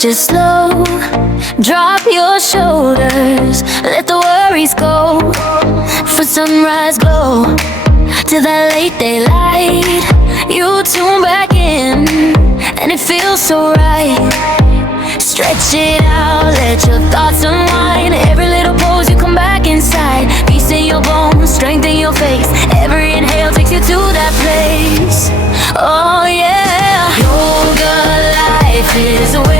just slow. Drop your shoulders, let the worries go. For sunrise glow to that late daylight, you tune back in, and it feels so right. Stretch it out, let your thoughts unwind. Every little pose, you come back inside. Peace in your bones, strength in your face. Every inhale takes you to that place. Oh yeah, yoga life is a way.